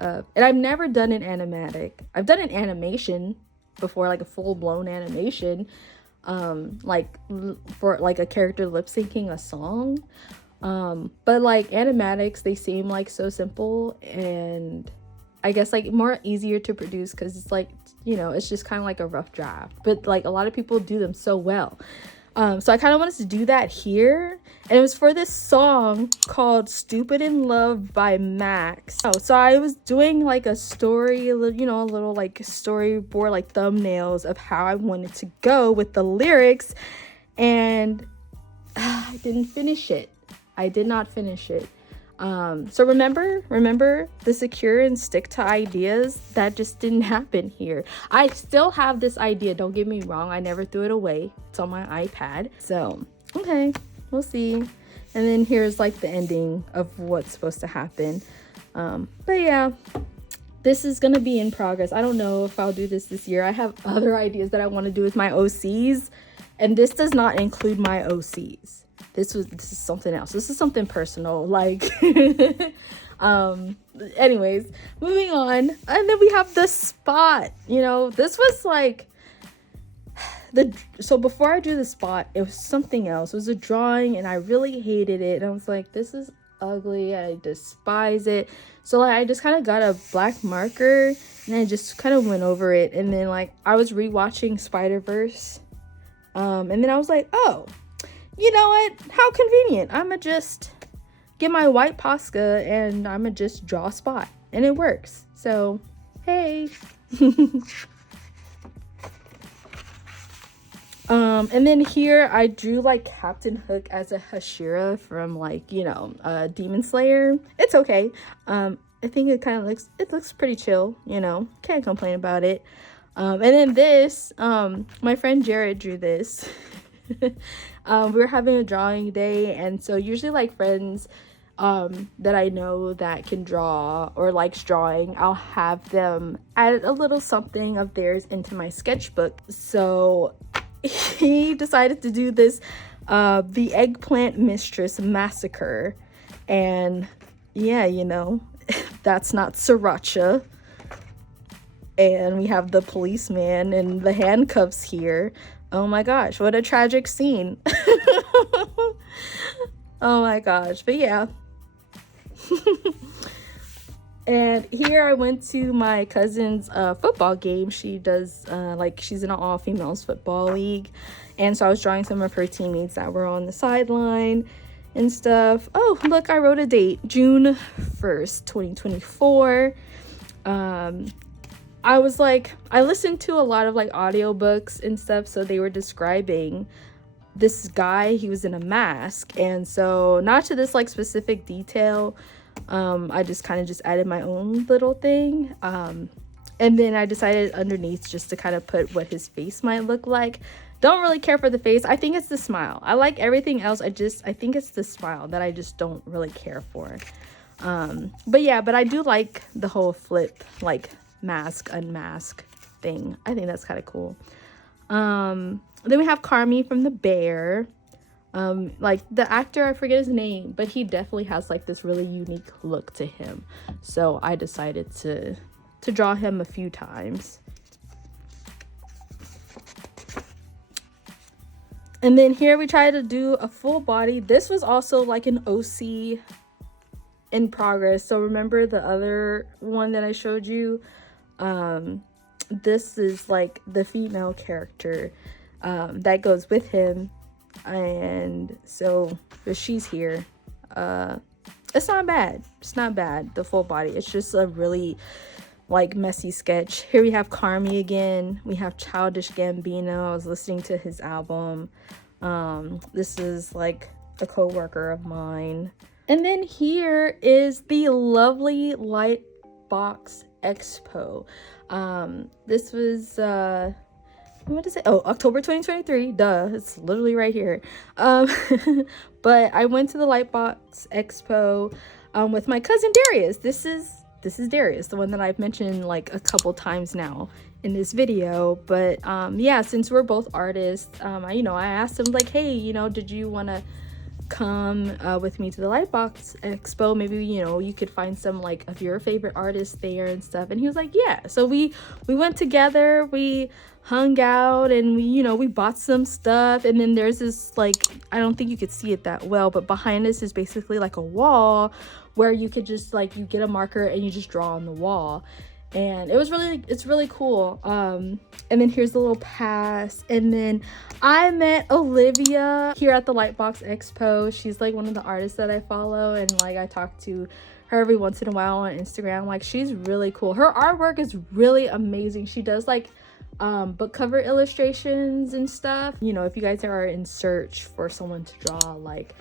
And I've never done an animatic. I've done an animation before, like a full-blown animation, like for like a character lip syncing a song. But like animatics, they seem like so simple, and I guess like more easier to produce because it's like, you know, it's just kind of like a rough draft. But like a lot of people do them so well. So I kind of wanted to do that here, and it was for this song called Stupid in Love by Max. So I was doing like a story, you know, a little like storyboard, like thumbnails of how I wanted to go with the lyrics, and I didn't finish it. I did not finish it. So remember the secure and stick to ideas? That just didn't happen here. I still have this idea, don't get me wrong. I never threw it away. It's on my iPad. So, okay, we'll see. And then here's like the ending of what's supposed to happen. But yeah, this is gonna be in progress. I don't know if I'll do this year. I have other ideas that I want to do with my OCs, and this does not include my OCs. This is something else. This is something personal, like anyways, moving on. And then we have the spot. You know, this was like so before I drew the spot, it was something else. It was a drawing, and I really hated it, and I was like, this is ugly, I despise it. So like I just kind of got a black marker, and I just kind of went over it. And then like I was rewatching Spider-Verse, and then I was like, oh, you know what? How convenient. I'ma just get my white Posca and I'ma just draw a spot. And it works. So, hey. And then here I drew like Captain Hook as a Hashira from like, you know, Demon Slayer. It's okay. I think it kind of looks pretty chill, you know, can't complain about it. And then this, my friend Jared drew this. We were having a drawing day, and so usually like friends that I know that can draw or likes drawing, I'll have them add a little something of theirs into my sketchbook. So he decided to do this the Eggplant Mistress Massacre, and yeah, you know, that's not sriracha. And we have the policeman and the handcuffs here. Oh my gosh, what a tragic scene. Oh my gosh, but yeah. And here I went to my cousin's football game. She does like, she's in an all-females football league, and so I was drawing some of her teammates that were on the sideline and stuff. Oh look, I wrote a date, June 1st 2024. I was like, I listened to a lot of like audiobooks and stuff, so they were describing this guy. He was in a mask, and so not to this like specific detail, I just kind of just added my own little thing, and then I decided underneath just to kind of put what his face might look like. Don't really care for the face. I think it's the smile. I like everything else. I think it's the smile that I just don't really care for. But yeah, but I do like the whole flip, like mask unmask thing. I think that's kind of cool. Then we have Carmi from The Bear. Like the actor, I forget his name, but he definitely has like this really unique look to him, so I decided to draw him a few times. And then here we tried to do a full body. This was also like an OC in progress. So remember the other one that I showed you? This is like the female character that goes with him, and so she's here. It's not bad. It's not bad, the full body. It's just a really like messy sketch. Here we have Carmi again. We have Childish Gambino. I was listening to his album. This is like a co-worker of mine. And then here is the lovely Lightbox Expo. This was what is it? Oh, October 2023. Duh, it's literally right here. But I went to the Lightbox Expo with my cousin Darius. This is Darius, the one that I've mentioned like a couple times now in this video. But yeah, since we're both artists, I asked him like, hey, did you want to come with me to the Lightbox Expo? Maybe you could find some like of your favorite artists there and stuff. And he was like, yeah. So we went together, we hung out, and we bought some stuff. And then there's this, like, I don't think you could see it that well, but behind us is basically like a wall where you could just like, you get a marker and you just draw on the wall. And it's really cool. And then here's the little pass. And then I met Olivia here at the Lightbox Expo. She's like one of the artists that I follow, and like I talk to her every once in a while on Instagram. Like, she's really cool. Her artwork is really amazing. She does like book cover illustrations and stuff. If you guys are in search for someone to draw like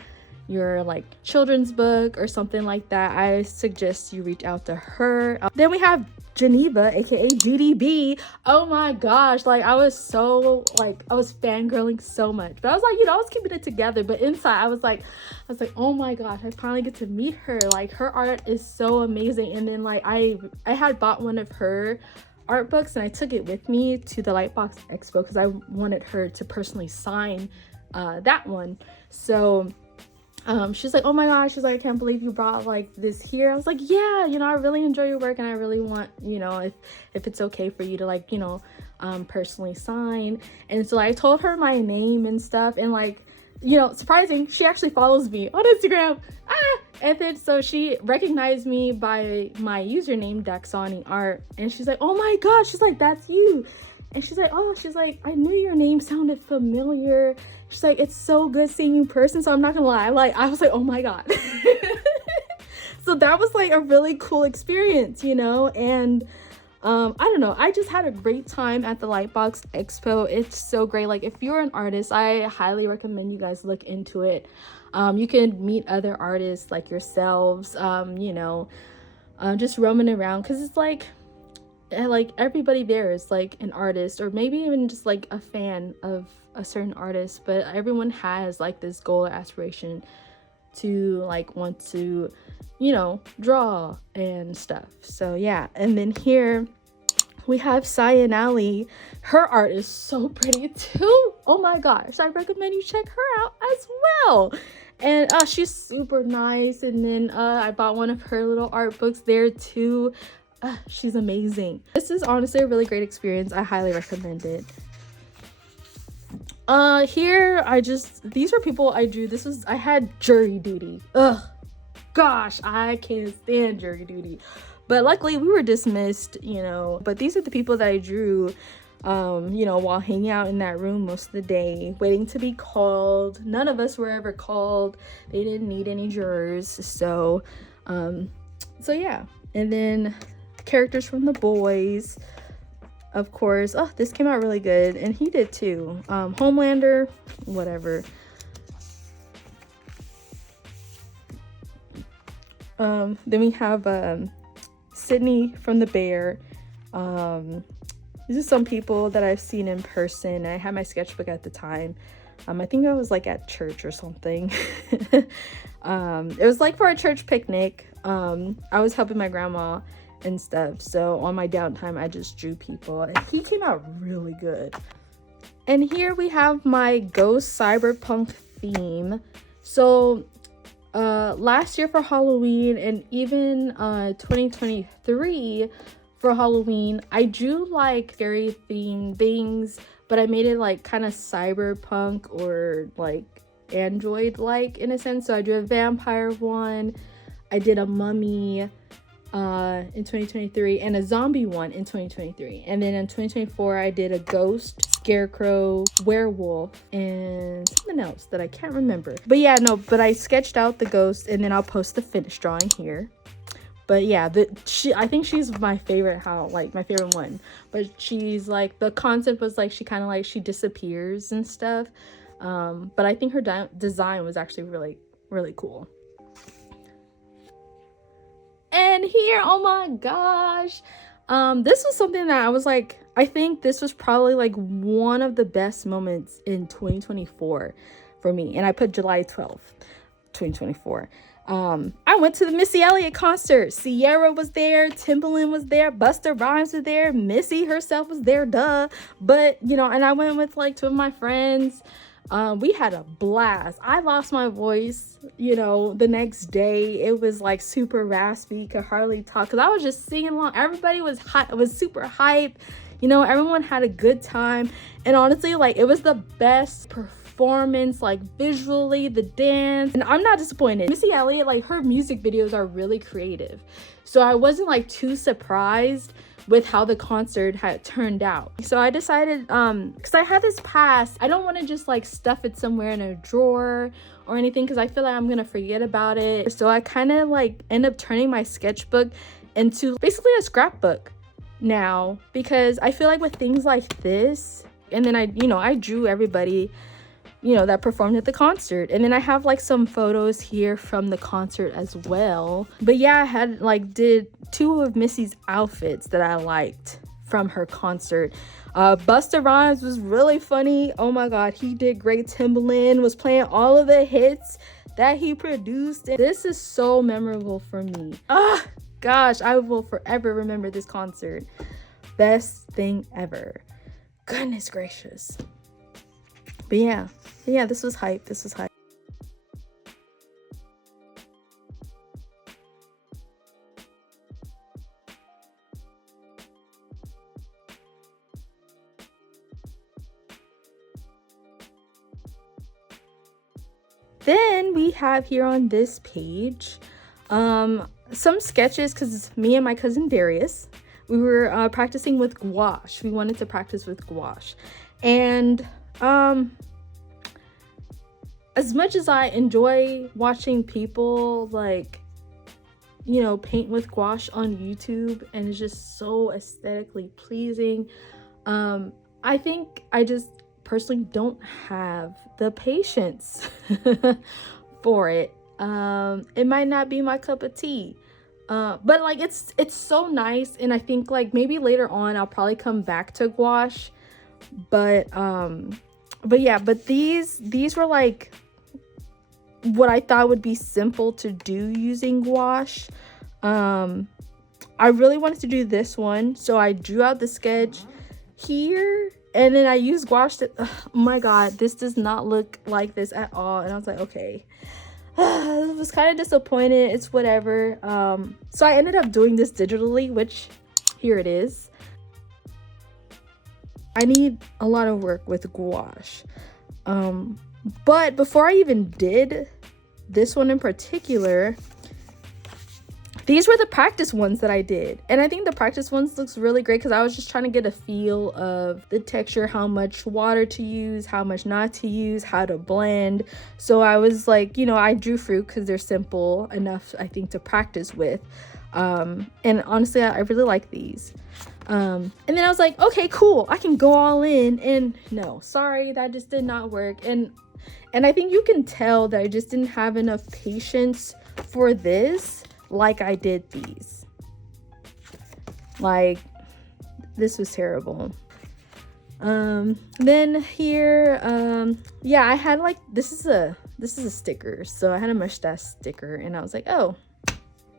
your like children's book or something like that, I suggest you reach out to her. Then we have Geneva, aka GDB. Oh my gosh, like I was fangirling so much, but I was like, I was keeping it together, but inside I was like, oh my gosh, I finally get to meet her. Like, her art is so amazing. And then like I had bought one of her art books and I took it with me to the Lightbox Expo because I wanted her to personally sign that one. So she's like, oh my gosh, she's like, I can't believe you brought like this here. I was like, yeah, I really enjoy your work, and I really want, if it's okay for you to like, personally sign. And so I told her my name and stuff, and like, surprising, she actually follows me on Instagram. And then so she recognized me by my username DaxaniArt, and she's like, oh my gosh, she's like, that's you. And she's like, I knew your name sounded familiar. She's like, it's so good seeing you in person. So I'm not gonna lie, like, I was like, oh my god. So that was like a really cool experience, and I don't know, I just had a great time at the Lightbox Expo. It's so great. Like, if you're an artist, I highly recommend you guys look into it. You can meet other artists like yourselves, you know, just roaming around, because it's like everybody there is like an artist, or maybe even just like a fan of a certain artist, but everyone has like this goal or aspiration to like want to, you know, draw and stuff. So yeah. And then here we have Cyanali. Her art is so pretty too. Oh my gosh, I recommend you check her out as well. And she's super nice. And then I bought one of her little art books there too. She's amazing. This is honestly a really great experience. I highly recommend it. Here these are people I drew. I had jury duty. Ugh, gosh, I can't stand jury duty. But luckily we were dismissed, you know. But these are the people that I drew, you know, while hanging out in that room most of the day, waiting to be called. None of us were ever called. They didn't need any jurors. So yeah. And then characters from The Boys, of course. Oh, this came out really good, and he did too. Homelander, whatever. Then we have Sydney from The Bear. These are some people that I've seen in person. I had my sketchbook at the time. I think I was like at church or something. It was like for a church picnic. I was helping my grandma and stuff, so on my downtime I just drew people, and he came out really good. And here we have my ghost cyberpunk theme. So last year for Halloween, and even 2023 for Halloween, I drew like scary themed things, but I made it like kind of cyberpunk or like android like in a sense. So I drew a vampire one, I did a mummy in 2023, and a zombie one in 2023. And then in 2024 I did a ghost, scarecrow, werewolf, and something else that I can't remember. But yeah, no, but I sketched out the ghost, and then I'll post the finished drawing here. But yeah, I think she's my favorite, my favorite one. But she's like, the concept was like she kind of like she disappears and stuff. But I think her design was actually really, really cool. And here, oh my gosh, this was something that I was like, I think this was probably like one of the best moments in 2024 for me. And I put July 12th, 2024. I went to the Missy Elliott concert. Sierra was there, Timbaland was there, Busta Rhymes was there, Missy herself was there, duh. But, you know, and I went with like two of my friends. We had a blast. I lost my voice, you know, the next day. It was like super raspy, could hardly talk, because I was just singing along. Everybody was super hype, you know, everyone had a good time. And honestly, like, it was the best performance, like visually, the dance, and I'm not disappointed. Missy Elliott, like, her music videos are really creative, so I wasn't like too surprised with how the concert had turned out. So I decided, because I had this pass, I don't want to just like stuff it somewhere in a drawer or anything, because I feel like I'm gonna forget about it. So I kind of like end up turning my sketchbook into basically a scrapbook now, because I feel like with things like this, and then I drew everybody, you know, that performed at the concert. And then I have like some photos here from the concert as well. But yeah, I had did two of Missy's outfits that I liked from her concert. Busta Rhymes was really funny. Oh my god, he did great. Timbaland was playing all of the hits that he produced. And this is so memorable for me. Gosh, I will forever remember this concert. Best thing ever. Goodness gracious. But yeah, this was hype. Then we have here on this page some sketches, because me and my cousin Darius, we were practicing with gouache. We wanted to practice with gouache. And as much as I enjoy watching people like you know, paint with gouache on YouTube, and it's just so aesthetically pleasing. I think I just personally don't have the patience for it. It might not be my cup of tea. But like it's so nice, and I think like maybe later on I'll probably come back to gouache. But yeah, but these were like what I thought would be simple to do using gouache. I really wanted to do this one, so I drew out the sketch here, and then I used gouache to, oh my god, this does not look like this at all. And I was like, okay. I was kind of disappointed. It's whatever. So I ended up doing this digitally, which here it is. I need a lot of work with gouache. But before I even did this one in particular, these were the practice ones that I did. And I think the practice ones looks really great because I was just trying to get a feel of the texture, how much water to use, how much not to use, how to blend. So I was like, you know, I drew fruit because they're simple enough, I think, to practice with. And honestly, I really like these. And then I was like, okay, cool, I can go all in. And no, sorry, that just did not work. And I think you can tell that I just didn't have enough patience for this like I did these. Like, this was terrible. Then here, yeah, I had like, this is a sticker. So I had a mustache sticker, and I was like, oh,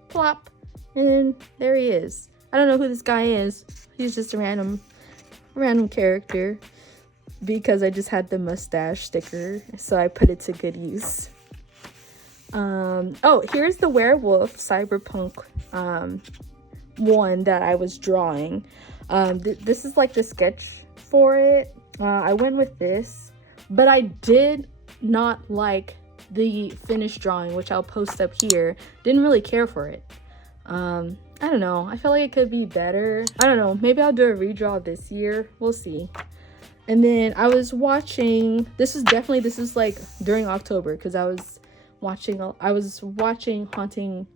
plop, and there he is. I don't know who this guy is. He's just a random character because I just had the mustache sticker, so I put it to good use. Oh, here's the werewolf cyberpunk one that I was drawing. This is like the sketch for it. I went with this, but I did not like the finished drawing, which I'll post up here. Didn't really care for it. I don't know, I feel like it could be better. I don't know, maybe I'll do a redraw this year, we'll see. And then I was watching, this is like during October, because I was watching Haunting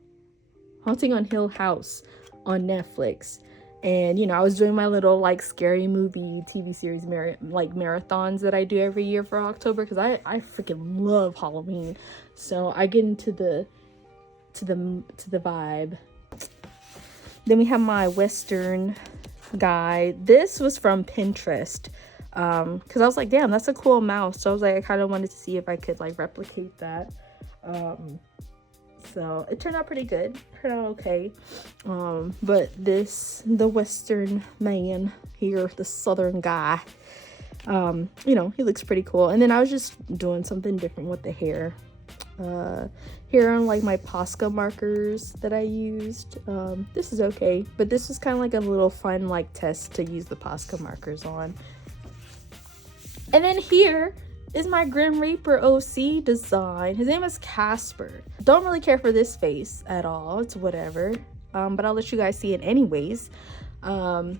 on Hill House on Netflix. And you know, I was doing my little like scary movie TV series marathons that I do every year for October, because I freaking love Halloween. So I get into the vibe. Then we have my Western guy. This was from Pinterest, because I was like, damn, that's a cool mouse. So I was like, I kind of wanted to see if I could like replicate that. So it turned out pretty good, turned out okay. But the Western man here, the Southern guy, you know, he looks pretty cool. And then I was just doing something different with the hair. Here are like my Posca markers that I used. This is okay, but this is kind of like a little fun like test to use the Posca markers on. And then here is my Grim Reaper OC design. His name is Casper. Don't really care for this face at all, it's whatever. But I'll let you guys see it anyways.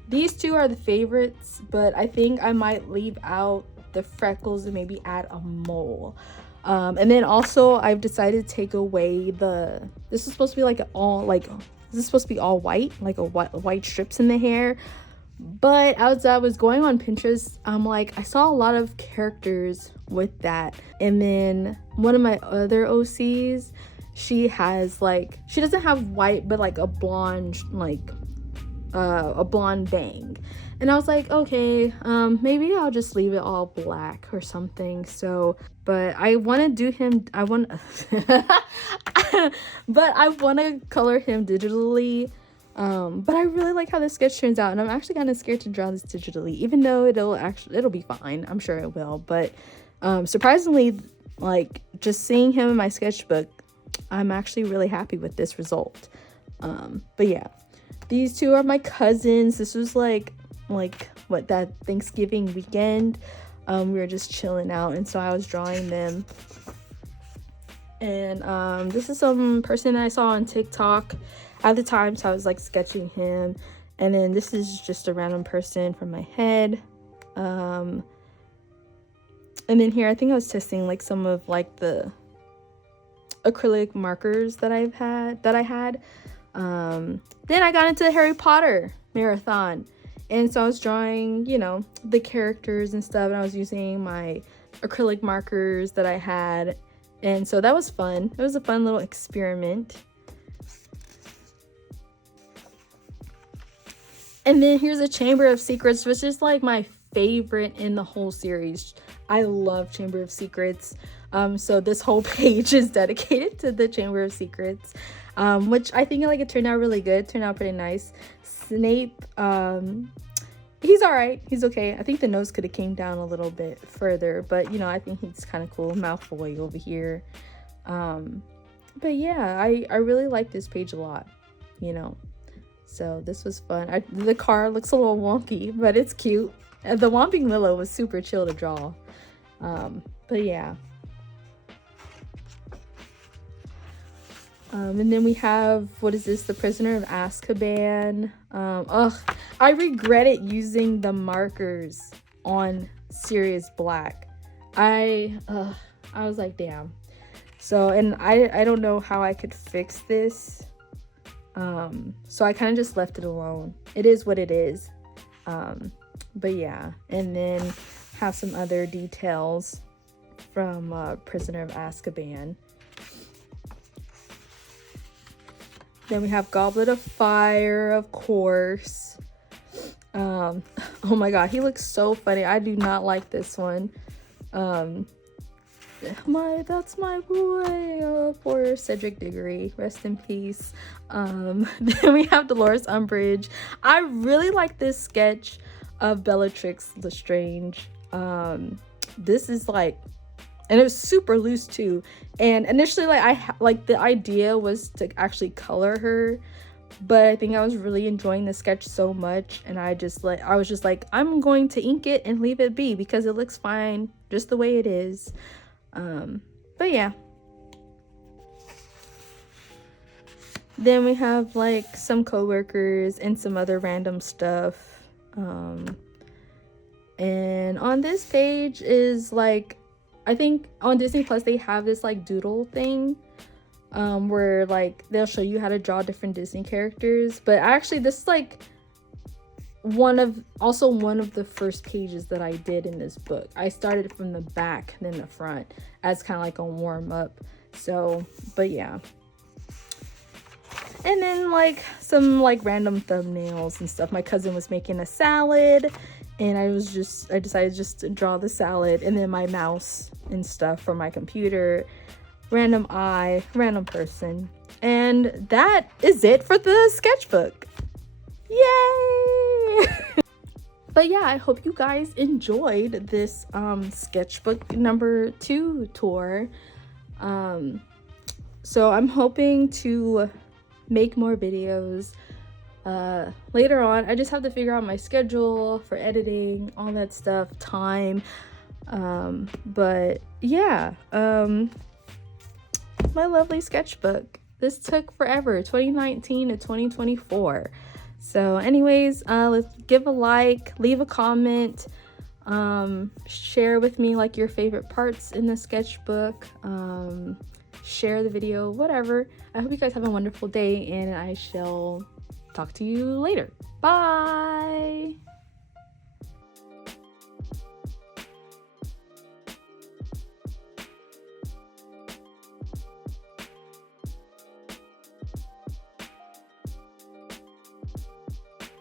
These two are the favorites, but I think I might leave out the freckles and maybe add a mole. And then also I've decided to take away this is supposed to be like this is supposed to be all white, like white strips in the hair. But as I was going on Pinterest, I'm like, I saw a lot of characters with that. And then one of my other OCs, she has like, she doesn't have white, but like a blonde, like a blonde bang. And I was like, okay, maybe I'll just leave it all black or something. So, but I want to do him, but I want to color him digitally. But I really like how this sketch turns out, and I'm actually kind of scared to draw this digitally, even though it'll be fine. I'm sure it will. But surprisingly, like just seeing him in my sketchbook, I'm actually really happy with this result. But yeah, these two are my cousins. This was like what, that Thanksgiving weekend. We were just chilling out, and so I was drawing them. And this is some person that I saw on TikTok at the time, so I was like sketching him. And then this is just a random person from my head. And then here I think I was testing like some of like the acrylic markers that I had. Then I got into Harry Potter marathon, and so I was drawing, you know, the characters and stuff, and I was using my acrylic markers that I had, and so that was fun. It was a fun little experiment. And then here's a Chamber of Secrets, which is like my favorite in the whole series. I love Chamber of Secrets. So this whole page is dedicated to the Chamber of Secrets, which I think like it turned out really good. Turned out pretty nice. Snape, he's all right. He's okay. I think the nose could have came down a little bit further, but you know, I think he's kind of cool. Malfoy over here. But yeah, I really like this page a lot, you know. So this was fun. The car looks a little wonky, but it's cute. The Whomping Willow was super chill to draw. But yeah. And then we have, what is this? The Prisoner of Azkaban. I regretted using the markers on Sirius Black. I was like, damn. So, and I don't know how I could fix this. So I kind of just left it alone. It is what it is. But yeah, and then have some other details from Prisoner of Azkaban. Then we have Goblet of Fire, of course. Oh my god, he looks so funny. I do not like this one. That's my boy. Oh, poor Cedric Diggory, rest in peace. Then we have Dolores Umbridge. I really like this sketch of Bellatrix Lestrange. This is like, and it was super loose too, and initially like the idea was to actually color her, but I think I was really enjoying the sketch so much, and I was just like, I'm going to ink it and leave it be because it looks fine just the way it is. But yeah. Then we have like some coworkers and some other random stuff. And on this page is like, I think on Disney Plus they have this like doodle thing, where like they'll show you how to draw different Disney characters. But actually this is like one of the first pages that I did in this book. I started from the back then the front as kind of like a warm up. So, but yeah. And then like some like random thumbnails and stuff. My cousin was making a salad, and I decided just to draw the salad, and then my mouse and stuff for my computer, random eye, random person. And that is it for the sketchbook. Yay! But yeah, I hope you guys enjoyed this sketchbook number 2 tour. So I'm hoping to make more videos later on. I just have to figure out my schedule for editing, all that stuff, time. But yeah, my lovely sketchbook. This took forever, 2019 to 2024. So anyways, let's give a like, leave a comment, share with me like your favorite parts in the sketchbook, share the video, whatever. I hope you guys have a wonderful day, and I shall talk to you later. Bye.